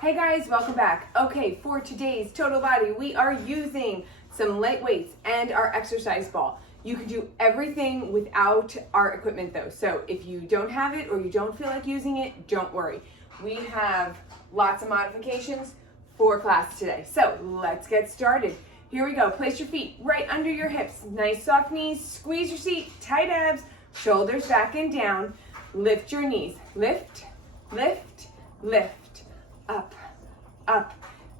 Hey guys, welcome back. Okay, for today's total body, we are using some light weights and our exercise ball. You can do everything without our equipment though. So if you don't have it or you don't feel like using it, don't worry. We have lots of modifications for class today. So let's get started. Here we go. Place your feet right under your hips. Nice soft knees. Squeeze your seat. Tight abs. Shoulders back and down. Lift your knees. Lift, lift, lift. Up, up.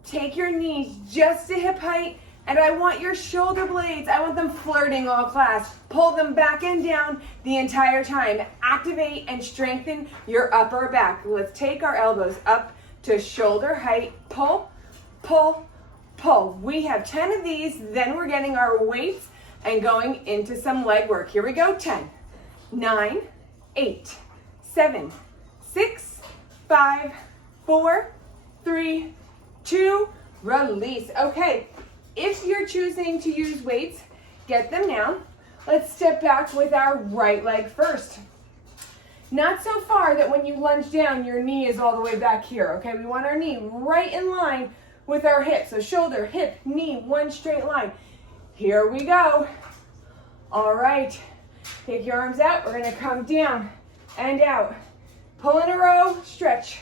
Take your knees just to hip height, and I want your shoulder blades, I want them flirting all class. Pull them back and down the entire time. Activate and strengthen your upper back. Let's take our elbows up to shoulder height. Pull, pull, pull. We have 10 of these, then we're getting our weights and going into some leg work. Here we go. 10, 9, 8, 7, 6, 5, 4, 3, 2, release. Okay, if you're choosing to use weights, get them down. Let's step back with our right leg first. Not so far that when you lunge down, your knee is all the way back here, okay? We want our knee right in line with our hip. So shoulder, hip, knee, one straight line. Here we go. All right, take your arms out. We're gonna come down and out. Pull in a row, stretch.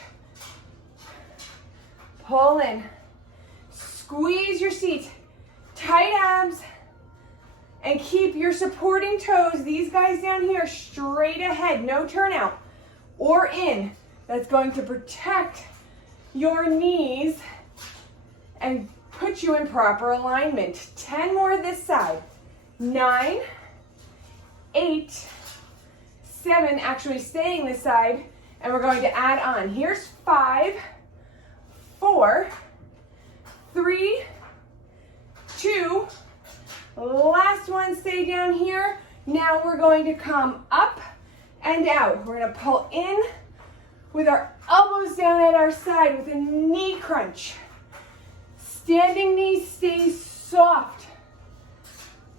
Pull in, squeeze your seat, tight abs, and keep your supporting toes, these guys down here, straight ahead, no turnout or in. That's going to protect your knees and put you in proper alignment. 10 more this side. 9, 8, 7, actually staying this side, and we're going to add on. Here's 5, 4, 3, 2, last one, stay down here. Now we're going to come up and out. We're going to pull in with our elbows down at our side with a knee crunch. Standing knee stays soft.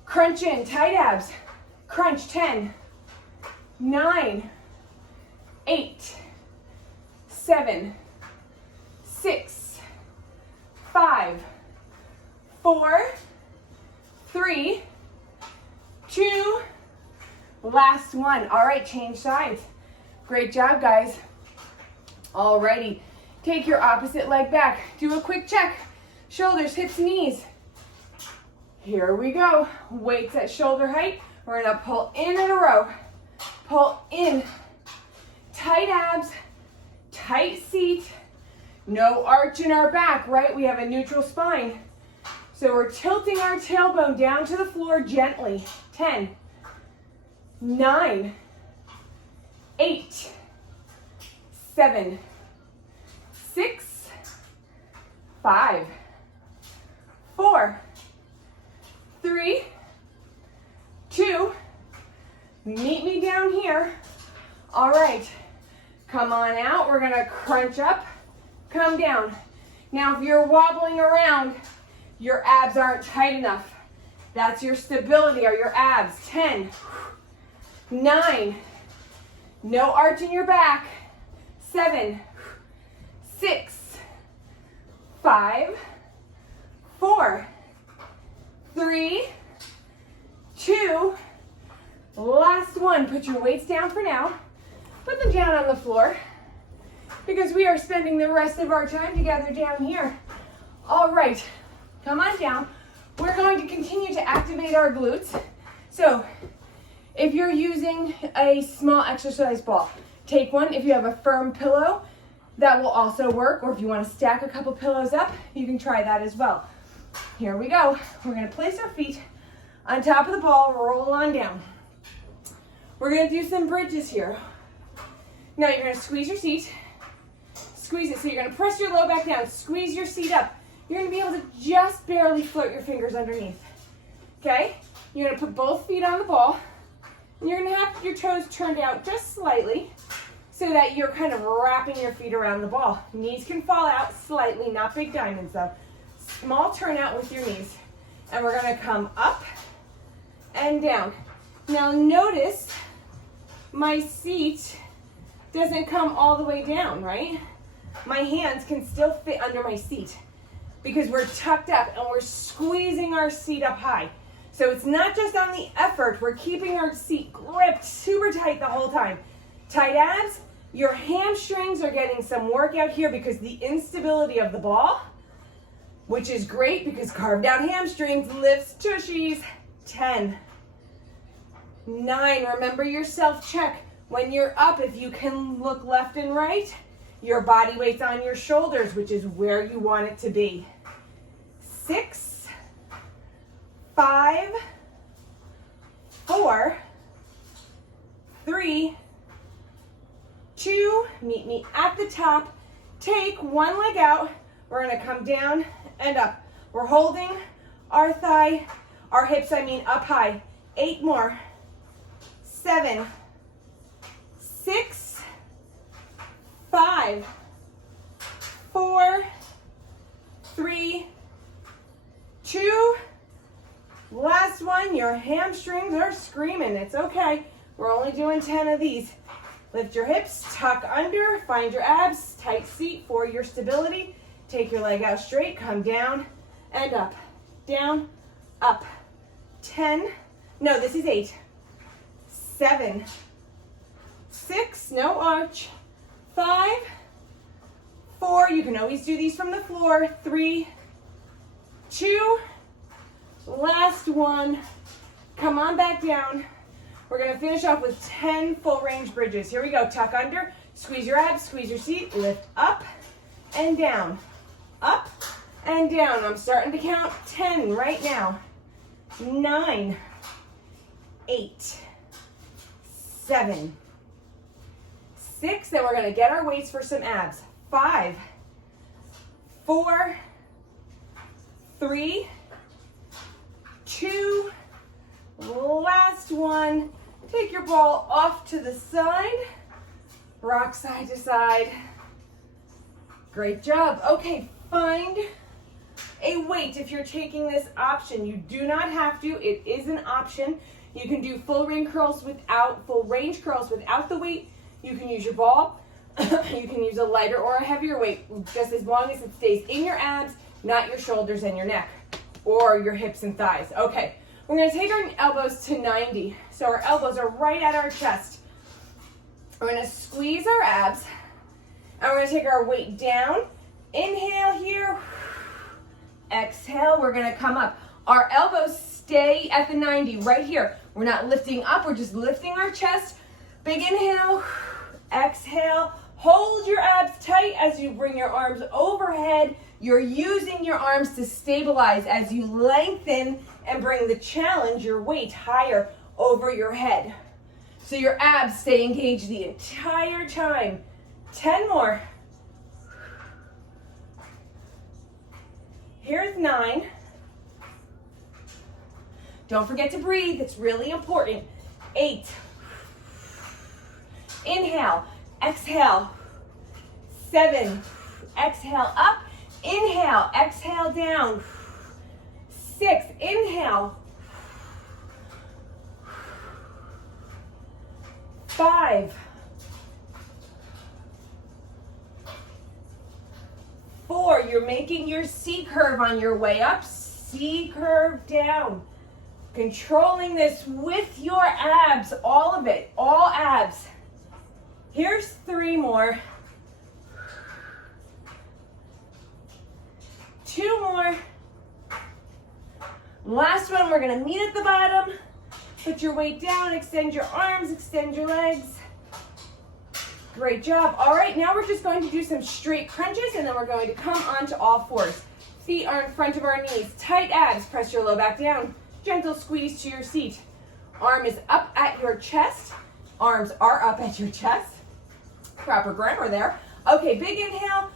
Crunch in, tight abs. Crunch. 10, 9, 8, 7, 6, 5, 4, 3, 2, last one. All right, change sides. Great job, guys. Alrighty, take your opposite leg back. Do a quick check. Shoulders, hips, knees. Here we go. Weights at shoulder height. We're gonna pull in a row. Pull in. Tight abs, tight seat. No arch in our back, right? We have a neutral spine. So we're tilting our tailbone down to the floor gently. 10, 9, 8, 7, 6, 5, 4, 3, 2, meet me down here. All right, come on out. We're gonna crunch up. Come down. Now, if you're wobbling around, your abs aren't tight enough. That's your stability or your abs. 10, 9, no arch in your back. 7, 6, 5, 4, 3, 2, last one. Put your weights down for now. Put them down on the floor, because we are spending the rest of our time together down here. All right, come on down. We're going to continue to activate our glutes. So if you're using a small exercise ball, take one. If you have a firm pillow, that will also work. Or if you want to stack a couple pillows up, you can try that as well. Here we go. We're going to place our feet on top of the ball, roll on down. We're going to do some bridges here. Now you're going to squeeze your seat. Squeeze it. So you're going to press your low back down, squeeze your seat up. You're going to be able to just barely float your fingers underneath. Okay? You're going to put both feet on the ball, and you're going to have your toes turned out just slightly so that you're kind of wrapping your feet around the ball. Knees can fall out slightly, not big diamonds though. Small turnout with your knees. And we're going to come up and down. Now notice my seat doesn't come all the way down, right? my hands can still fit under my seat because we're tucked up and we're squeezing our seat up high. So it's not just on the effort, we're keeping our seat gripped super tight the whole time. Tight abs, your hamstrings are getting some workout here because the instability of the ball, which is great because carved out hamstrings lifts tushies. 10, 9, remember your self-check. When you're up, if you can look left and right, your body weight's on your shoulders, which is where you want it to be. 6, 5, 4, 3, 2, meet me at the top. Take one leg out. We're gonna come down and up. We're holding our thigh, our hips, up high. 8 more. 7, 6, 5, 4, 3, 2, last one. Your hamstrings are screaming. It's okay. We're only doing 10 of these. Lift your hips, tuck under, find your abs, tight seat for your stability. Take your leg out straight, come down and up, down, up. 10, no, this is 8, 7, 6, no arch, 5, 4, you can always do these from the floor, 3, 2, last one, come on back down. We're gonna finish off with 10 full range bridges. Here we go, tuck under, squeeze your abs, squeeze your seat, lift up and down, up and down. I'm starting to count 10 right now. 9, 8, 7, 6, then we're gonna get our weights for some abs. 5, 4, 3, 2, last one. Take your ball off to the side, rock side to side. Great job. Okay, find a weight if you're taking this option. You do not have to, it is an option. You can do full range curls without the weight. You can use your ball. You can use a lighter or a heavier weight, just as long as it stays in your abs, not your shoulders and your neck, or your hips and thighs. Okay, we're gonna take our elbows to 90. So our elbows are right at our chest. We're gonna squeeze our abs, and we're gonna take our weight down. Inhale here, exhale, we're gonna come up. Our elbows stay at the 90 right here. We're not lifting up, we're just lifting our chest. Big inhale, exhale. Hold your abs tight as you bring your arms overhead. You're using your arms to stabilize as you lengthen and bring the challenge, your weight, higher over your head. So your abs stay engaged the entire time. 10 more. Here's 9. Don't forget to breathe, it's really important. 8. Inhale, exhale. 7, exhale up. Inhale, exhale down. 6, inhale. 5, 4, you're making your C curve on your way up, C curve down. Controlling this with your abs, all of it, all abs. Here's 3 more. 2 more. Last one, we're gonna meet at the bottom. Put your weight down, extend your arms, extend your legs. Great job. All right, now we're just going to do some straight crunches, and then we're going to come onto all fours. Feet are in front of our knees. Tight abs, press your low back down. Gentle squeeze to your seat. Arm is up at your chest. Arms are up at your chest. Proper grammar there. Okay, big inhale.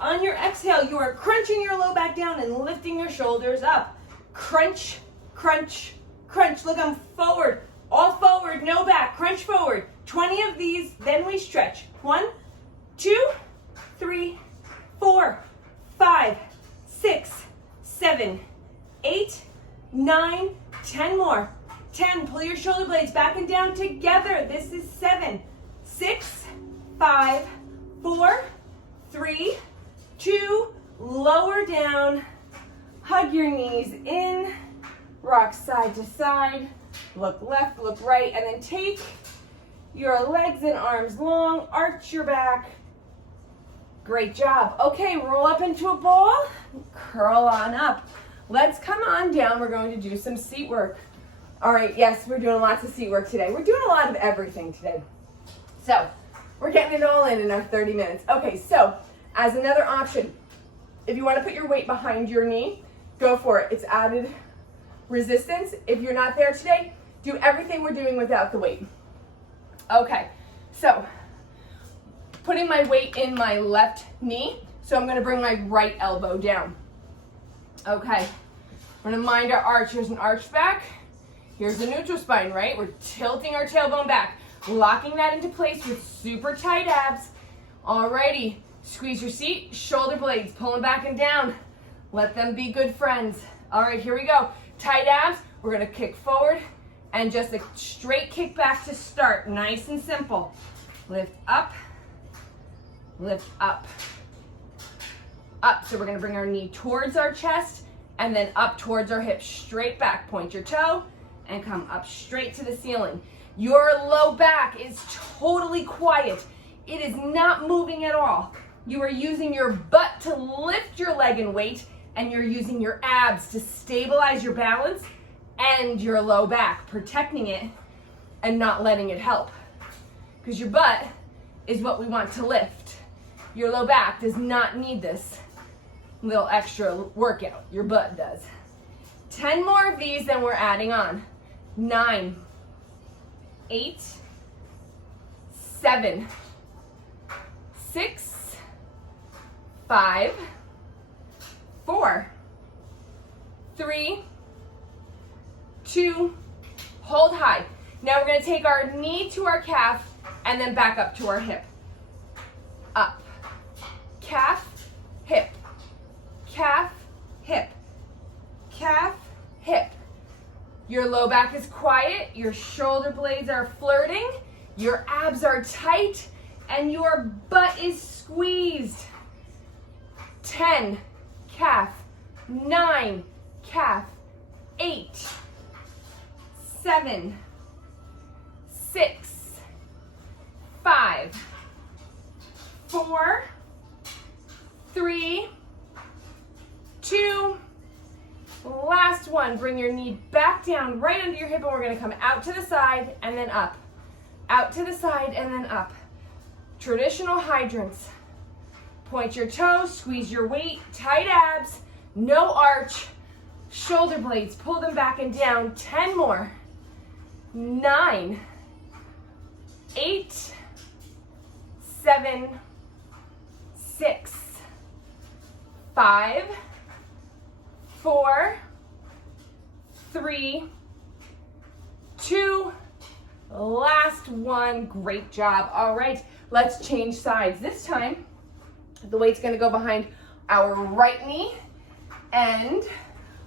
On your exhale, you are crunching your low back down and lifting your shoulders up. Crunch, crunch, crunch. Look, I'm forward. All forward, no back. Crunch forward. 20 of these, then we stretch. 1, 2, 3, 4, 5, 6, 7, 8, 9, 10 more. 10, pull your shoulder blades back and down together. This is 7, 6, 5, 4, 3, 2, lower down, hug your knees in, rock side to side, look left, look right, and then take your legs and arms long, arch your back. Great job. Okay, roll up into a ball, curl on up. Let's come on down. We're going to do some seat work. All right, yes, we're doing lots of seat work today. We're doing a lot of everything today. So, we're getting it all in our 30 minutes. Okay, so, as another option, if you want to put your weight behind your knee, go for it. It's added resistance. If you're not there today, do everything we're doing without the weight. Okay, so, putting my weight in my left knee, so I'm going to bring my right elbow down. Okay, we're going to mind our arch. Here's an arch back. Here's the neutral spine, right? We're tilting our tailbone back, locking that into place with super tight abs. Alrighty, squeeze your seat, shoulder blades, pull them back and down. Let them be good friends. All right, here we go. Tight abs, we're gonna kick forward and just a straight kick back to start. Nice and simple. Lift up, up. So we're gonna bring our knee towards our chest and then up towards our hips. Straight back, point your toe and come up straight to the ceiling. Your low back is totally quiet. It is not moving at all. You are using your butt to lift your leg and weight, and you're using your abs to stabilize your balance and your low back, protecting it and not letting it help. Because your butt is what we want to lift. Your low back does not need this little extra workout. Your butt does. 10 more of these, then we're adding on. 9, 8, 7, 6, 5, 4, 3, 2, hold high. Now we're going to take our knee to our calf and then back up to our hip. Up, calf, hip, calf, hip, calf, hip. Your low back is quiet, your shoulder blades are flirting, your abs are tight, and your butt is squeezed. 10, calf, 9, calf, 8, 7, 6, 5, 4, 3, 2, last one. Bring your knee back down right under your hip, and we're going to come out to the side and then up. Out to the side and then up. Traditional hydrants. Point your toes, squeeze your weight, tight abs, no arch, shoulder blades, pull them back and down. 10 more. 9, 8, 7, 6, 5, 4, 3, 2, last one. Great job. All right, let's change sides. This time, the weight's gonna go behind our right knee and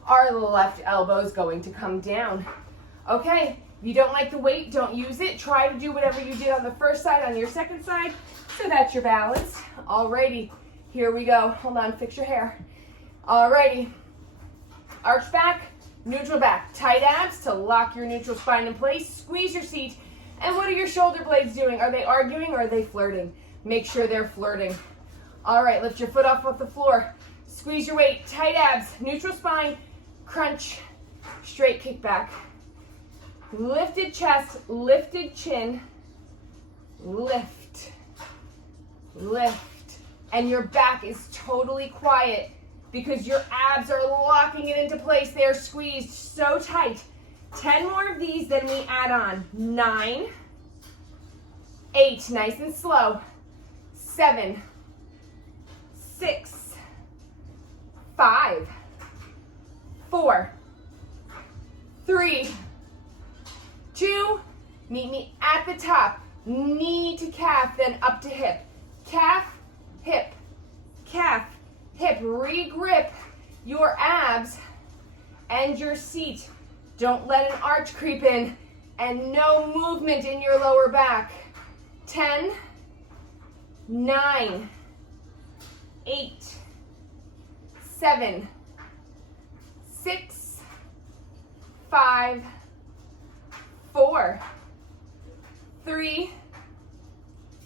our left elbow is going to come down. Okay, if you don't like the weight, don't use it. Try to do whatever you did on the first side on your second side so that you're balanced. Alrighty, here we go. Hold on, fix your hair. Alrighty, arch back, neutral back. Tight abs to lock your neutral spine in place. Squeeze your seat. And what are your shoulder blades doing? Are they arguing or are they flirting? Make sure they're flirting. All right, lift your foot off the floor. Squeeze your weight, tight abs, neutral spine, crunch, straight kick back. Lifted chest, lifted chin, lift, lift. And your back is totally quiet because your abs are locking it into place. They are squeezed so tight. 10 more of these, then we add on. 9, 8, nice and slow. 7, 6, 5, 4, 3, 2, meet me at the top. Knee to calf, then up to hip. Calf, hip, calf, hip. Regrip your abs and your seat. Don't let an arch creep in, and no movement in your lower back. 10, 9, 8, 7, 6, 5, 4, 3,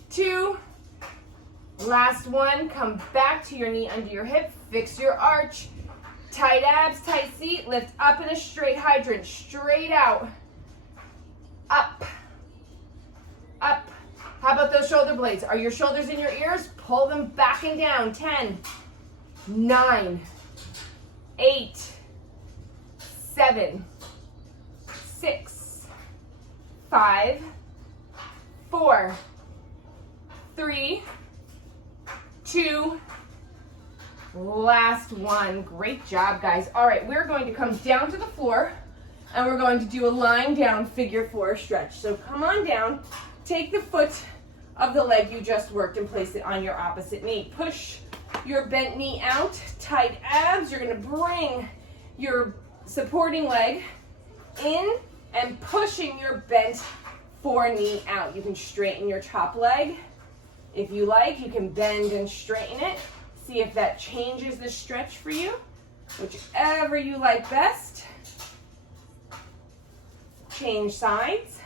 2, last one. Come back to your knee under your hip, fix your arch, tight abs, tight seat, lift up in a straight hydrant, straight out, up, up. How about those shoulder blades? Are your shoulders in your ears? Pull them back and down. 10, 9, 8, 7, 6, 5, 4, 3, 2, last one. Great job, guys. All right, we're going to come down to the floor and we're going to do a lying down figure 4 stretch. So come on down, take the foot of the leg you just worked and place it on your opposite knee. Push your bent knee out, tight abs. You're gonna bring your supporting leg in and pushing your bent foreknee out. You can straighten your top leg. If you like, you can bend and straighten it. See if that changes the stretch for you, whichever you like best. Change sides.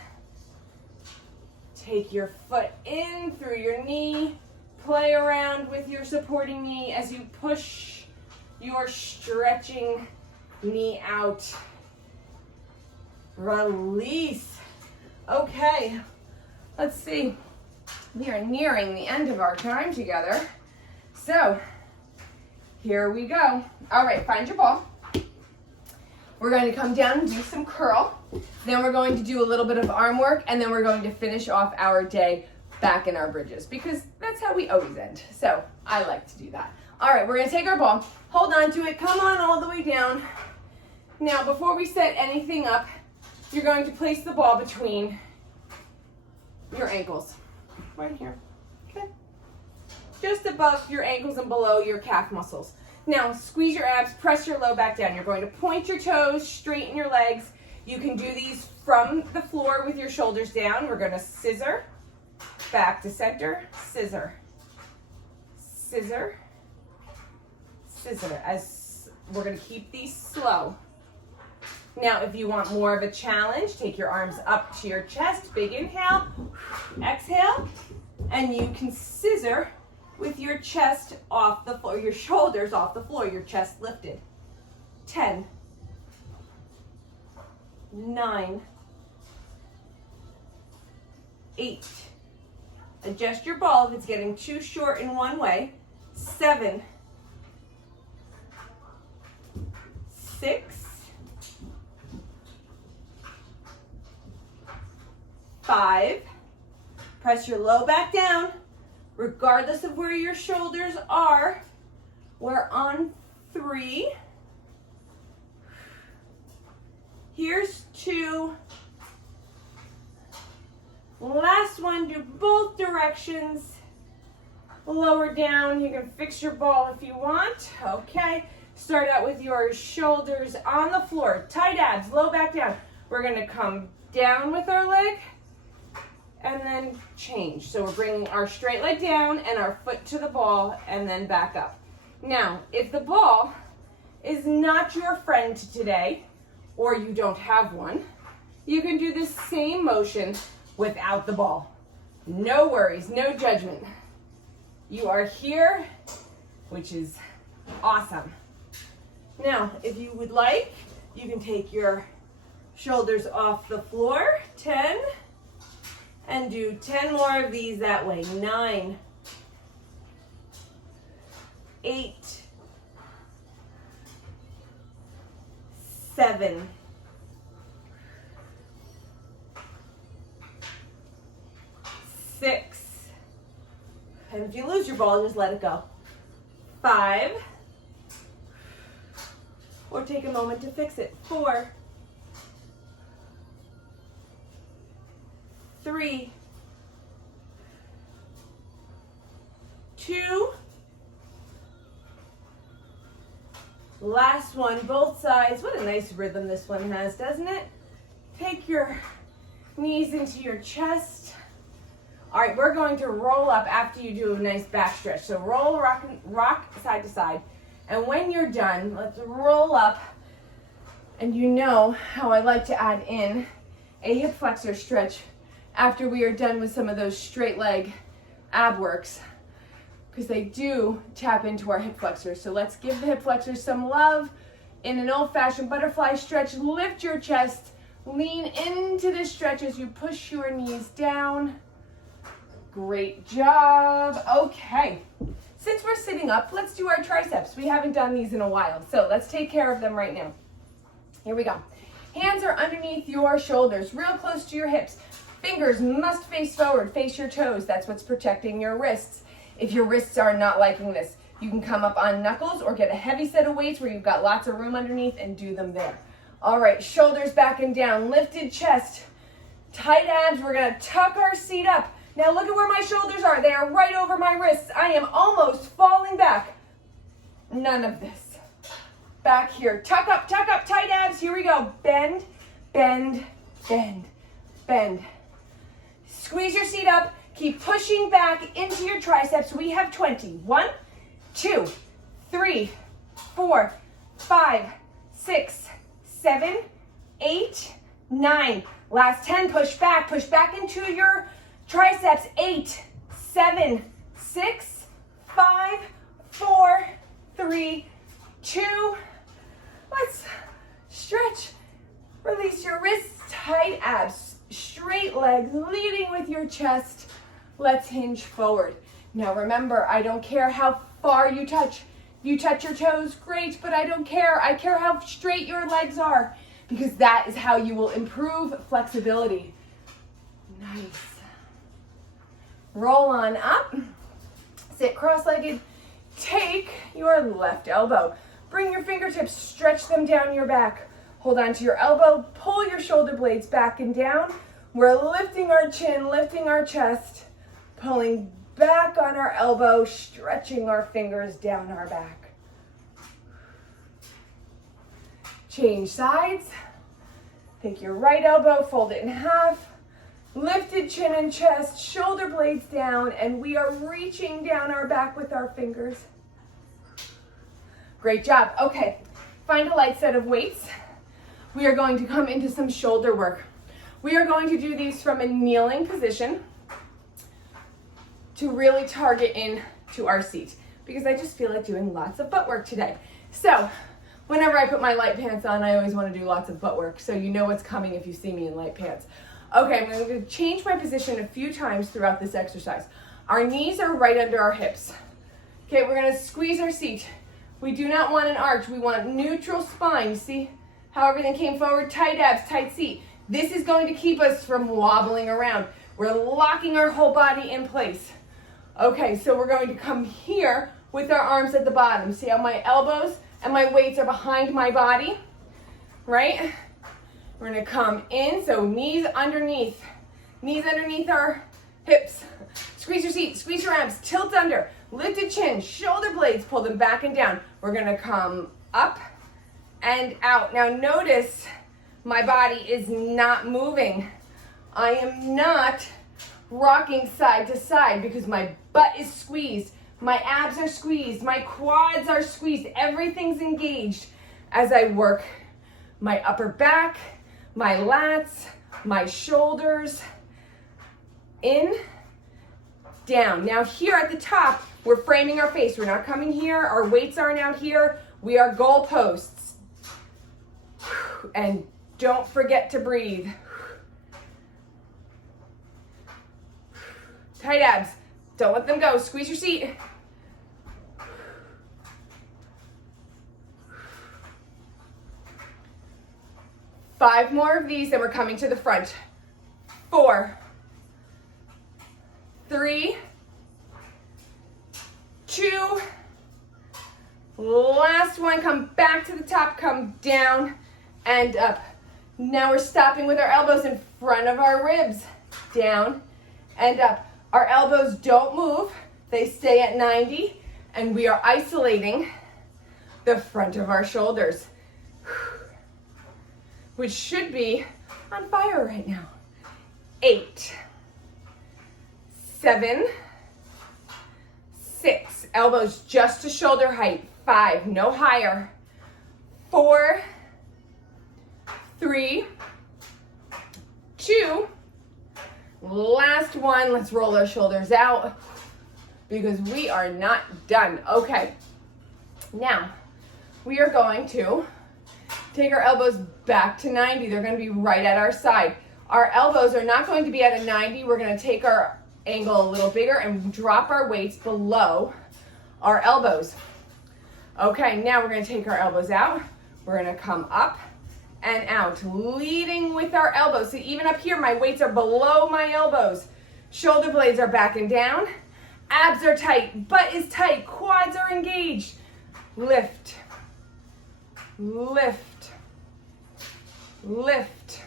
Take your foot in through your knee. Play around with your supporting knee as you push your stretching knee out. Release. Okay, let's see. We are nearing the end of our time together. So, here we go. All right, find your ball. We're going to come down and do some curl. Then we're going to do a little bit of arm work, and then we're going to finish off our day back in our bridges, because that's how we always end. So I like to do that. All right, we're going to take our ball, hold on to it, come on all the way down. Now, before we set anything up, you're going to place the ball between your ankles. Right here. Okay. Just above your ankles and below your calf muscles. Now, squeeze your abs, press your low back down. You're going to point your toes, straighten your legs. You can do these from the floor with your shoulders down. We're going to scissor, back to center, scissor, scissor, scissor. As we're going to keep these slow. Now, if you want more of a challenge, take your arms up to your chest. Big inhale, exhale, and you can scissor with your chest off the floor, your shoulders off the floor, your chest lifted. 10, 9, 8. Adjust your ball if it's getting too short in one way. 7, 6, 5. Press your low back down. Regardless of where your shoulders are, we're on 3. Here's 2. Last one, do both directions. Lower down, you can fix your ball if you want. Okay, start out with your shoulders on the floor. Tight abs, low back down. We're gonna come down with our leg and then change. So we're bringing our straight leg down and our foot to the ball and then back up. Now, if the ball is not your friend today, or you don't have one, you can do the same motion without the ball. No worries, no judgment. You are here, which is awesome. Now, if you would like, you can take your shoulders off the floor, 10, and do 10 more of these that way. 9, 8, 7, 6, and if you lose your ball, just let it go. 5, or take a moment to fix it. 4, 3, 2, last one, both sides. What a nice rhythm this one has, doesn't it? Take your knees into your chest. All right, we're going to roll up after you do a nice back stretch. So roll, rock side to side. And when you're done, let's roll up. And you know how I like to add in a hip flexor stretch after we are done with some of those straight leg ab works, because they do tap into our hip flexors. So let's give the hip flexors some love. In an old-fashioned butterfly stretch, lift your chest, lean into this stretch as you push your knees down. Great job. Okay, since we're sitting up, let's do our triceps. We haven't done these in a while, so let's take care of them right now. Here we go. Hands are underneath your shoulders, real close to your hips. Fingers must face forward, face your toes. That's what's protecting your wrists. If your wrists are not liking this, you can come up on knuckles or get a heavy set of weights where you've got lots of room underneath and do them there. All right, shoulders back and down, lifted chest, tight abs. We're gonna tuck our seat up. Now look at where my shoulders are. They are right over my wrists. I am almost falling back. None of this. Back here, tuck up, tight abs. Here we go. Bend, bend, bend, bend. Squeeze your seat up. Keep pushing back into your triceps. We have 20. 1, 2, 3, 4, 5, 6, 7, 8, 9. Last 10. Push back into your triceps. 8, 7, 6, 5, 4, 3, 2. Let's stretch. Release your wrists, tight abs, straight legs, leading with your chest. Let's hinge forward. Now remember, I don't care how far you touch. You touch your toes, great, but I don't care. I care how straight your legs are, because that is how you will improve flexibility. Nice. Roll on up. Sit cross-legged. Take your left elbow. Bring your fingertips, stretch them down your back. Hold on to your elbow, pull your shoulder blades back and down. We're lifting our chin, lifting our chest, pulling back on our elbow, stretching our fingers down our back. Change sides. Take your right elbow, fold it in half. Lifted chin and chest, shoulder blades down, and we are reaching down our back with our fingers. Great job. Okay, find a light set of weights. We are going to come into some shoulder work. We are going to do these from a kneeling position to really target in to our seat, because I just feel like doing lots of butt work today. So whenever I put my light pants on, I always want to do lots of butt work, so you know what's coming if you see me in light pants. Okay, I'm going to change my position a few times throughout this exercise. Our knees are right under our hips. Okay, we're going to squeeze our seat. We do not want an arch. We want neutral spine. See how everything came forward? Tight abs, tight seat. This is going to keep us from wobbling around. We're locking our whole body in place. Okay, so we're going to come here with our arms at the bottom. See how my elbows and my weights are behind my body, right? We're gonna come in, so knees underneath our hips. Squeeze your seat, squeeze your abs, tilt under, lifted chin, shoulder blades, pull them back and down. We're gonna come up and out. Now notice my body is not moving. I am not rocking side to side because my butt is squeezed, my abs are squeezed, my quads are squeezed, everything's engaged as I work my upper back, my lats, my shoulders, in, down. Now here at the top, we're framing our face. We're not coming here, our weights aren't out here, we are goalposts. And don't forget to breathe. Tight abs, don't let them go, squeeze your seat. 5 more of these, then we're coming to the front. 4, 3, 2, last one, come back to the top, come down and up. Now we're stopping with our elbows in front of our ribs, down and up. Our elbows don't move, they stay at 90, and we are isolating the front of our shoulders, which should be on fire right now. 8, 7, 6, elbows just to shoulder height. 5, no higher. 4, 3, 2, last one. Let's roll our shoulders out because we are not done. Okay, now we are going to take our elbows back to 90. They're going to be right at our side. Our elbows are not going to be at a 90. We're going to take our angle a little bigger and drop our weights below our elbows. Okay, now we're going to take our elbows out. We're going to come up and out, leading with our elbows. So even up here, my weights are below my elbows. Shoulder blades are back and down. Abs are tight, butt is tight, quads are engaged. Lift, lift, lift.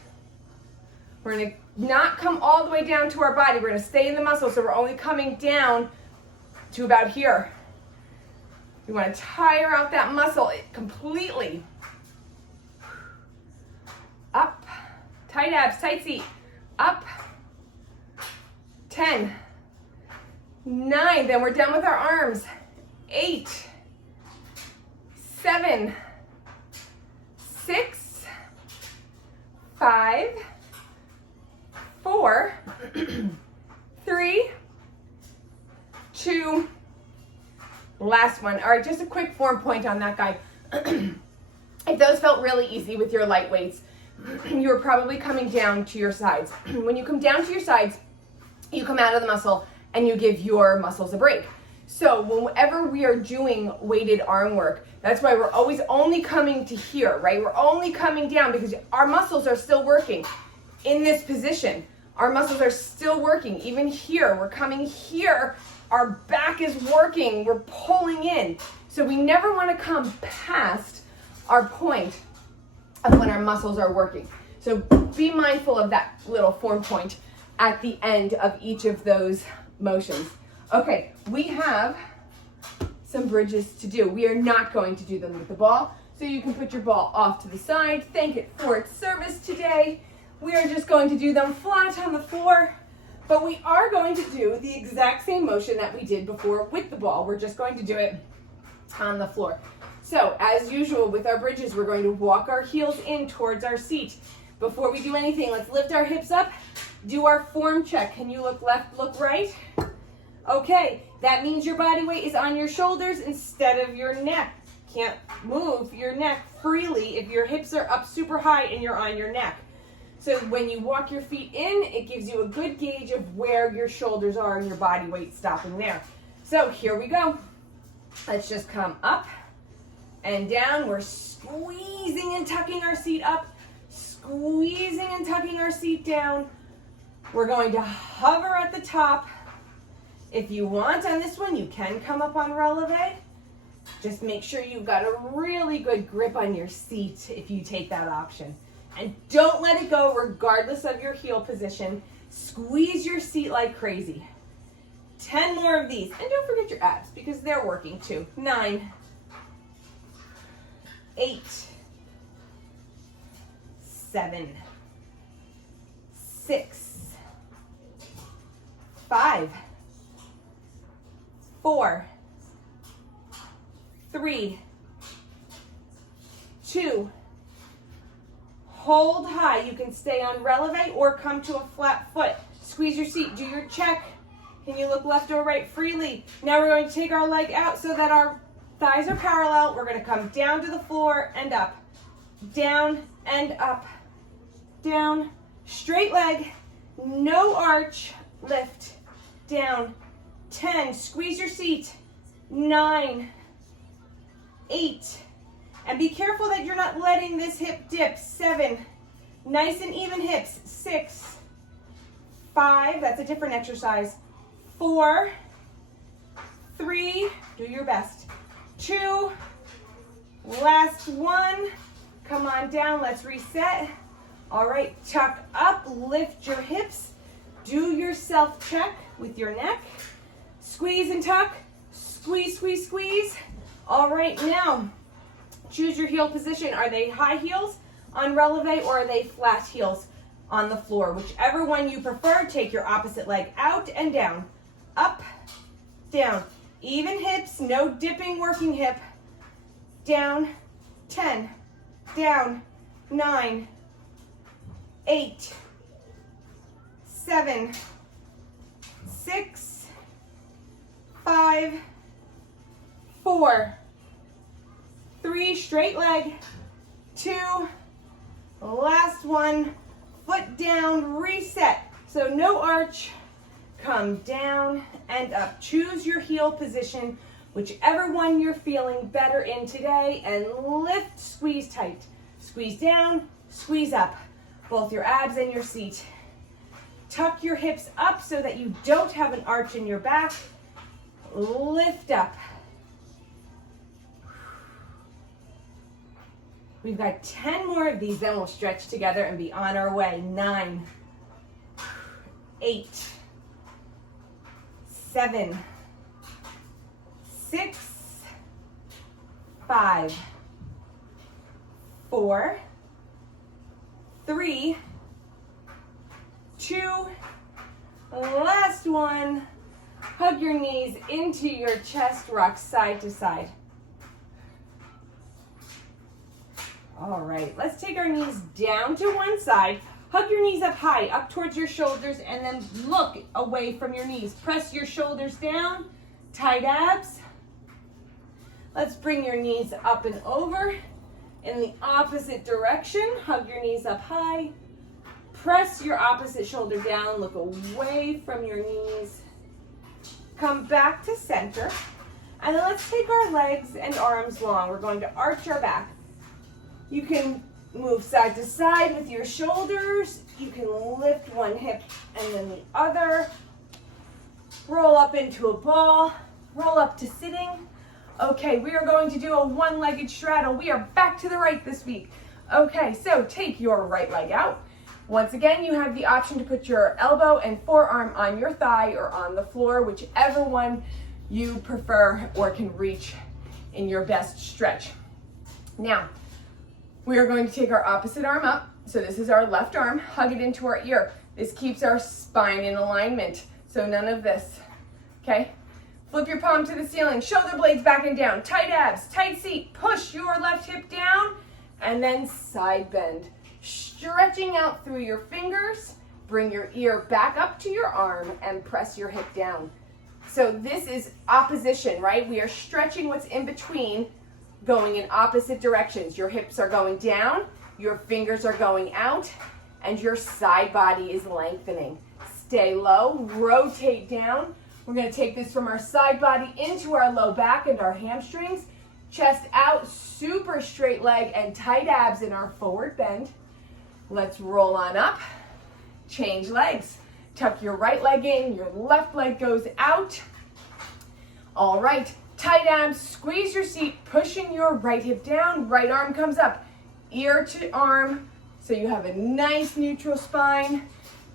We're going to not come all the way down to our body. We're going to stay in the muscle, so we're only coming down to about here. You want to tire out that muscle completely. Up, tight abs, tight seat. Up, 10, 9, then we're done with our arms. 8, 7, 6, 5, 4, 3, 2, last one. All right, just a quick form point on that guy. If those felt really easy with your light weights, you're probably coming down to your sides. When you come down to your sides, you come out of the muscle and you give your muscles a break. So whenever we are doing weighted arm work, that's why we're always only coming to here, right? We're only coming down because our muscles are still working in this position. Our muscles are still working. Even here, we're coming here. Our back is working. We're pulling in. So we never want to come past our point of when our muscles are working. So be mindful of that little form point at the end of each of those motions. Okay, we have some bridges to do. We are not going to do them with the ball, so you can put your ball off to the side. Thank it for its service today. We are just going to do them flat on the floor, but we are going to do the exact same motion that we did before with the ball. We're just going to do it on the floor. So as usual with our bridges, we're going to walk our heels in towards our seat. Before we do anything, let's lift our hips up, do our form check. Can you look left, look right? Okay, that means your body weight is on your shoulders instead of your neck. Can't move your neck freely if your hips are up super high and you're on your neck. So when you walk your feet in, it gives you a good gauge of where your shoulders are and your body weight stopping there. So here we go. Let's just come up and down. We're squeezing and tucking our seat up, squeezing and tucking our seat down. We're going to hover at the top. If you want on this one, you can come up on releve. Just make sure you've got a really good grip on your seat if you take that option. And don't let it go regardless of your heel position. Squeeze your seat like crazy. 10 more of these. And don't forget your abs because they're working too. 9, 8, 7, 6, 5, 4, 3, 2, hold high. You can stay on releve or come to a flat foot. Squeeze your seat, do your check. Can you look left or right freely? Now we're going to take our leg out so that our thighs are parallel. We're going to come down to the floor and up, down and up, down, straight leg, no arch, lift, down, 10, squeeze your seat, 9, 8, and be careful that you're not letting this hip dip, 7, nice and even hips, 6, 5, that's a different exercise, 4, 3, do your best, 2, last one, come on down, let's reset. All right, tuck up, lift your hips, do your self-check with your neck, squeeze and tuck, squeeze, squeeze, squeeze. All right, now choose your heel position. Are they high heels on releve or are they flat heels on the floor? Whichever one you prefer, take your opposite leg out and down. up, down. Even hips, no dipping, working hip. Down, 10, down, 9, 8, 7, 6, 5, 4, 3, straight leg, 2, last one, foot down, reset. So no arch, come down and up. Choose your heel position, whichever one you're feeling better in today, and lift, squeeze tight. Squeeze down, squeeze up, both your abs and your seat. Tuck your hips up so that you don't have an arch in your back. Lift up. We've got 10 more of these, then we'll stretch together and be on our way. 9, 8, 7, 6, 5, 4, 3, 2, last one. Hug your knees into your chest, rock side to side. All right, let's take our knees down to one side. Hug your knees up high, up towards your shoulders, and then look away from your knees. Press your shoulders down, tight abs. Let's bring your knees up and over in the opposite direction. Hug your knees up high. Press your opposite shoulder down, look away from your knees. Come back to center, and then let's take our legs and arms long. We're going to arch our back. You can move side to side with your shoulders. You can lift one hip and then the other. Roll up into a ball. Roll up to sitting. Okay, we are going to do a one-legged straddle. We are back to the right this week. Okay, so take your right leg out. Once again, you have the option to put your elbow and forearm on your thigh or on the floor, whichever one you prefer or can reach in your best stretch. Now, we are going to take our opposite arm up. So this is our left arm. Hug it into our ear. This keeps our spine in alignment. So none of this, okay? Flip your palm to the ceiling. Shoulder blades back and down. Tight abs, tight seat. Push your left hip down and then side bend. Stretching out through your fingers. Bring your ear back up to your arm and press your hip down. So this is opposition, right? We are stretching what's in between, going in opposite directions. Your hips are going down, your fingers are going out, and your side body is lengthening. Stay low, rotate down. We're going to take this from our side body into our low back and our hamstrings. Chest out, super straight leg and tight abs in our forward bend. Let's roll on up. Change legs. Tuck your right leg in, your left leg goes out. All right. Tight abs, squeeze your seat, pushing your right hip down, right arm comes up, ear to arm, so you have a nice neutral spine,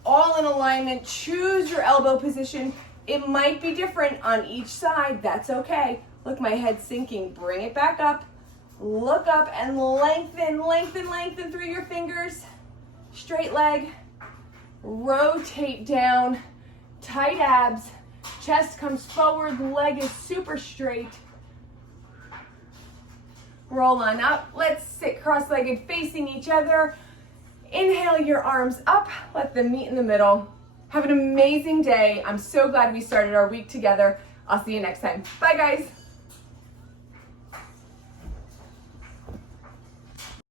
all in alignment. Choose your elbow position. It might be different on each side, that's okay. Look, my head's sinking, bring it back up, look up and lengthen, lengthen, lengthen through your fingers. Straight leg, rotate down, tight abs. Chest comes forward, leg is super straight. Roll on up. Let's sit cross-legged facing each other. Inhale your arms up. Let them meet in the middle. Have an amazing day. I'm so glad we started our week together. I'll see you next time. Bye, guys.